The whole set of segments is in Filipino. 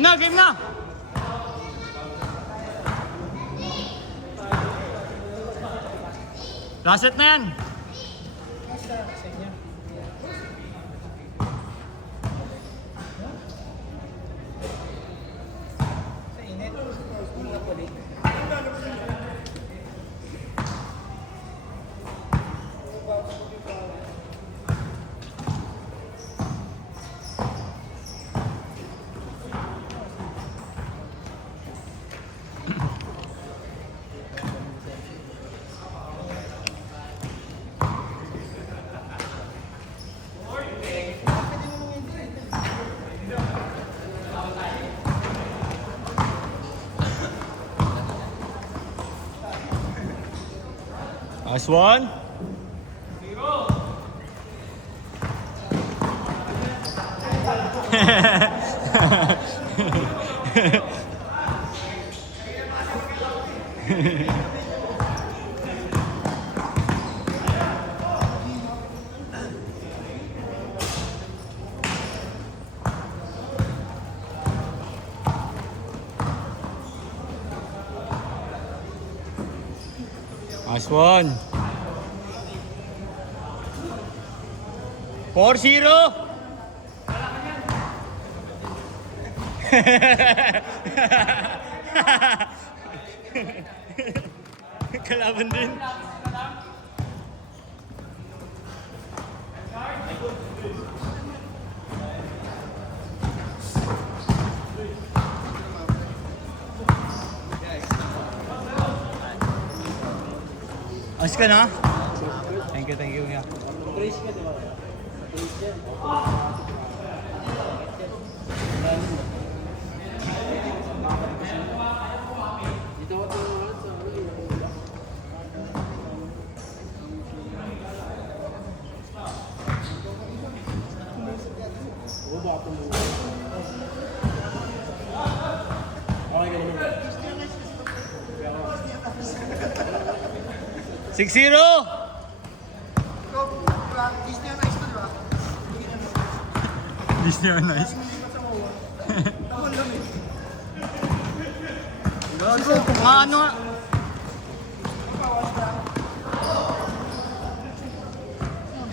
Game na, game na! Last set na yan! Nice one. Nice one. 4-0. Kalaban din. Ayos ka na? Thank you, thank you. Brace ka, di ba? Brace yan. Dito ako tumulad sa oo, baka tumulad. Okay ka naman. 6-0! Disney on Ice to, di ba? Disney on Ice. Tamon lang eh. Ano?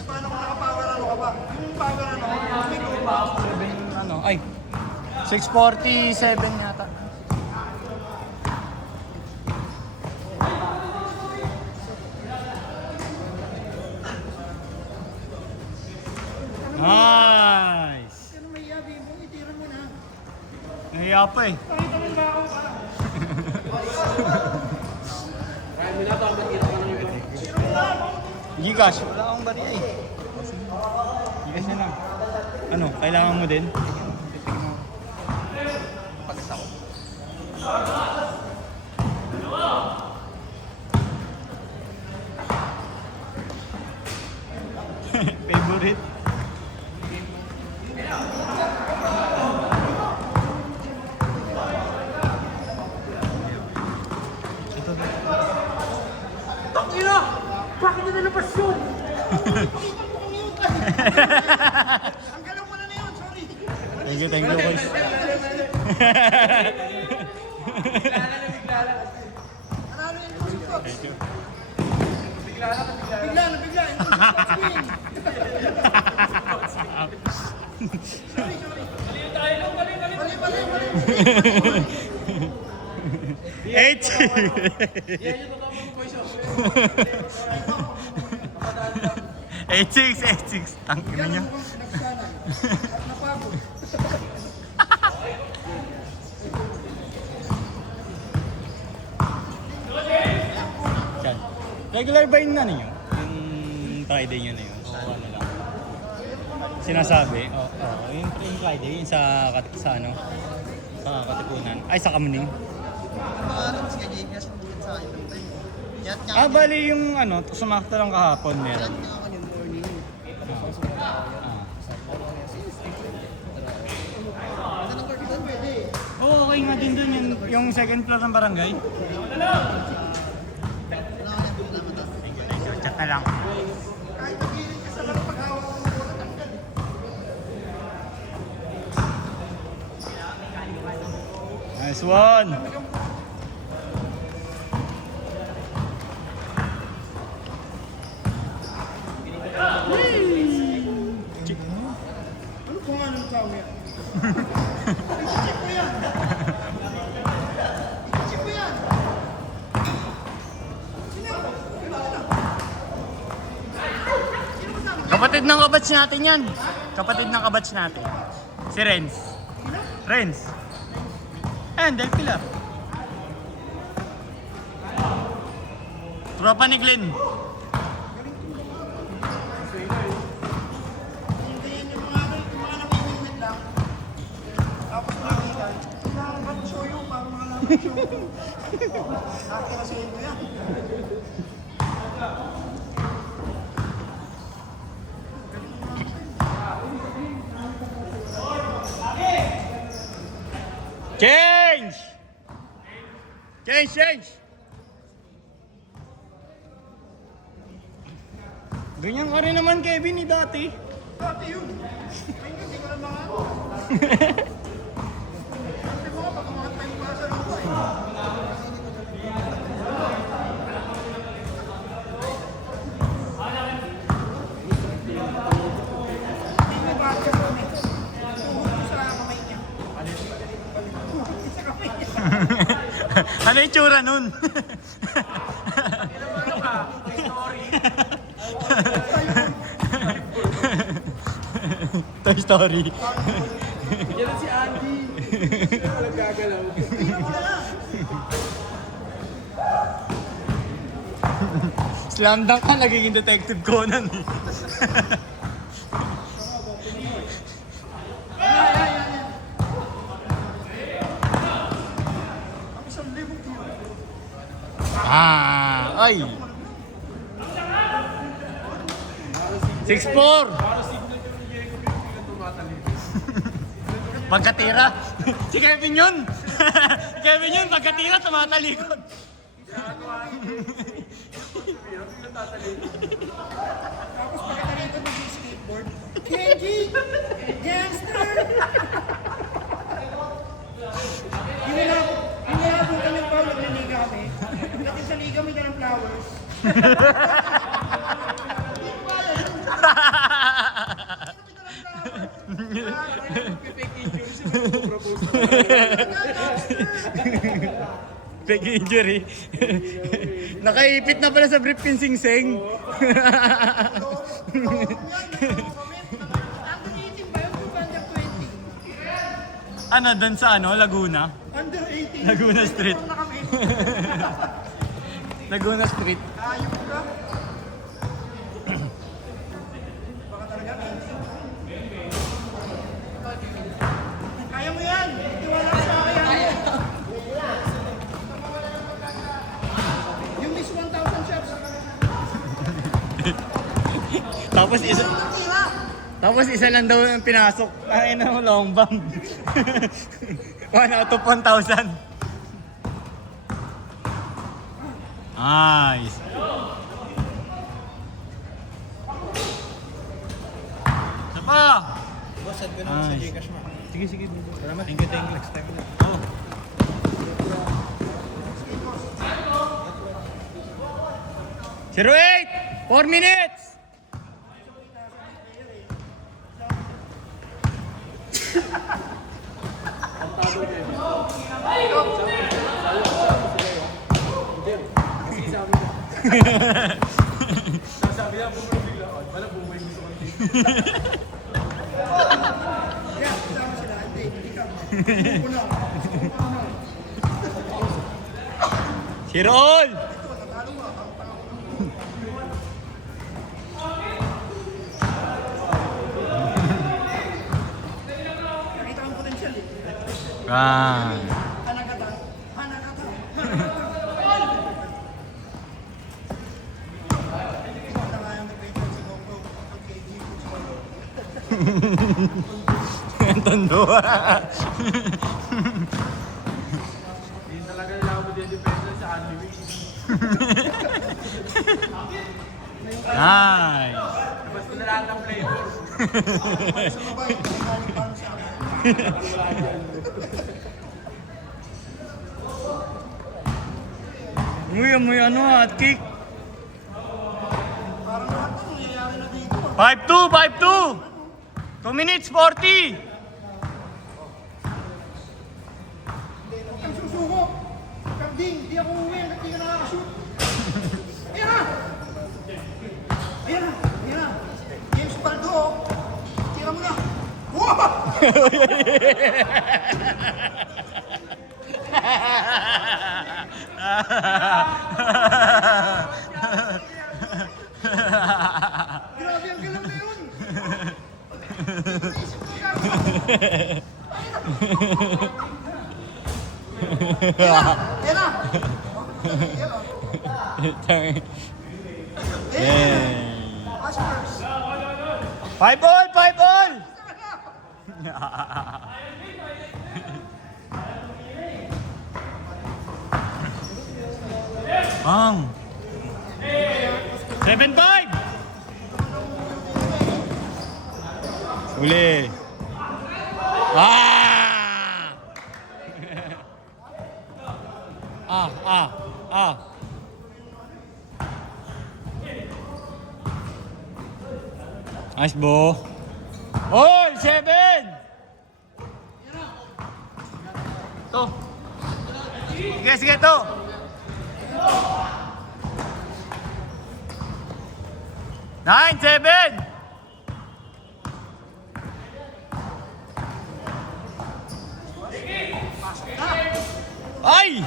Paano kung naka-power ano ka ba? Yung power ano, may go ba? 7, ano? Ay, 647 yata. Nice! Ano may yabi mo? Itira mo na. Nahiya pa eh. Pakita mo ba ako ka? Gcash, wala akong bariya eh. Gcash na lang. Ano, kailangan mo din? Pagkita ko. Favorite? Tangina! Bakit na nalabas yun? Ang galaw mo na yun, sorry. Thank you, guys. Analo yung Music Box. Thank you. Bigla. Sorry. Mali. 8! Eight six. Tangin na niya. Napagod. Yan. Regular ba yun na ninyo? Yung Friday nyo na yun? O ano lang? Sinasabi? Oo. Yung Friday, yung sa ano? Sa Katipunan. Ay, sa Kamuning. Bali yung ano, sumakto lang kahapon meron. Oo, okay nga din dun yung second floor ng barangay. Chat na lang. Kahit nagiling ka sa lang paghawak mo ng bola, tanggal. Nice one! Ano kung anong tao yan? Chip mo yan! Chip mo yan! Kapatid ng kabatch natin yan. Kapatid ng kabatch natin. Si Renz. Renz. Ayan, Del Pilar. Tropa ni Glenn. Hindi yan yung mga napipinit lang. Tapos nakikitan. Kailangan ba show you? Parang mga lang show you. Nakakirasayin ko yan. Change! Change, change! Ganyan ka rin naman, Kevin, ni dati. Dati yun. Ayun, hindi ko na mga ano. Sabi ko nga, pag umakanta yung para sa lupa eh. Hindi mo ba siya kami? Tuhod ko sa kamay niya. Tuhod ko sa kamay niya. Ano yung tsura nun? Toy Story. Yan si Andy. Siya walang gagalaw. Tingnan mo na lang. Slam dunk ka, nagiging Detective Conan eh. Isang libog yun. Ay! 6'4". Pagkatira. Si Kevin yun. Si Kevin yun, pagkatira, tumatalikod. Tapos pagkatalikod mo yung skateboard. Kenji! Gangster! Hinilabong kami pa, nagliliga kami. Pagdating sa liga, may dalang flowers. Fake injury. Nakaipit na pala sa brief pin sing-sing. Ano, doon sa ano, Laguna? Under 18. Laguna Street. Na kami. Laguna Street. Ayok ka. Baka talaga, Kenji. Kaya mo yan. Tiwala ka sa akin. Yung Miss 1,000 shots. Tapos isa lang daw ang pinasok. Ay na long bomb. 1 out of 1,000. Nice. Isa pa. Boss, send ko na sa Gcash mo. Sige, sige. Salamat. Thank you. Next time ulit. Oh. Zero 8! 4 minutes! Sasabi niya, bumalik bigla. Wala, bumalik gusto ko dito. Yeah, kasama sila. Hindi ka. Bumalik na. Zero all! Ito, natalo mo. Nakita kang potential eh. Hanakata. Hanakata. Hanakata. Baka nga yung nag-page si GoPro. Ang KG. Ang tondo. Hindi talaga nila ako mag-depende sa anime. Nice. Labas ko na lahat ng flavor. Sa babae, galing parang sa akin. May ano hot kick. Parang lahat ng nangyayari na dito. 5-2. 2 minutes 40. Huwag kang susuko. Karding, hindi ako uwi hanggang di ka nakakashoot. Ayan na! Ayan na! Ayan na! James Baldo, oh. Tira mo na. Wow! Grabe ang galaw na yun! Naisip ko gagawin. Ayan na! Ayan na! Aspers! 5 all. Ang 7-5. Uli. Ah! Ah. Nice, Bo. Oy, 7! To. Sige, to. Nine, 7! Ay!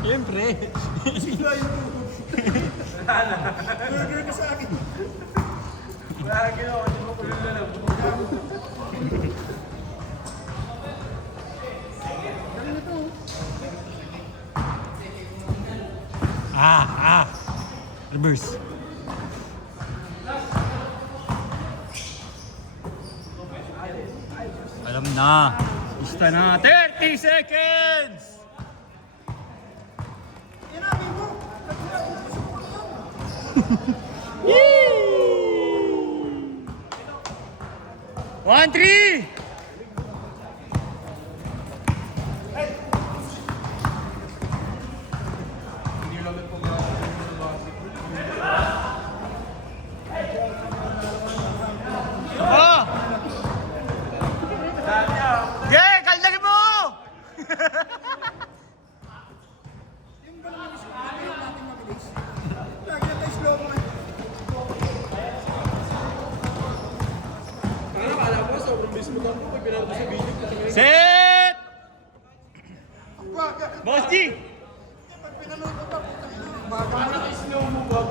Siyempre. Sigla yung tuhod. Burger ka sa akin. Lagi ako, hindi mo kulong na lang. Galing na to. Reverse. Alam na. Basta na. 30 seconds! Yan na, Bibo. One, 3! Oh! Yeah, kaldagin mo! Yung ba naman is gagawin natin mabilis? Lagi na tayo slow mo. Ano kala ko, sobrang bilis mo lang po. Pag pinalo ko sa video, Set! Ang baga. Boss G! Pag pinanood ko pa, putang ina, ang baga. Parang slow mo ba?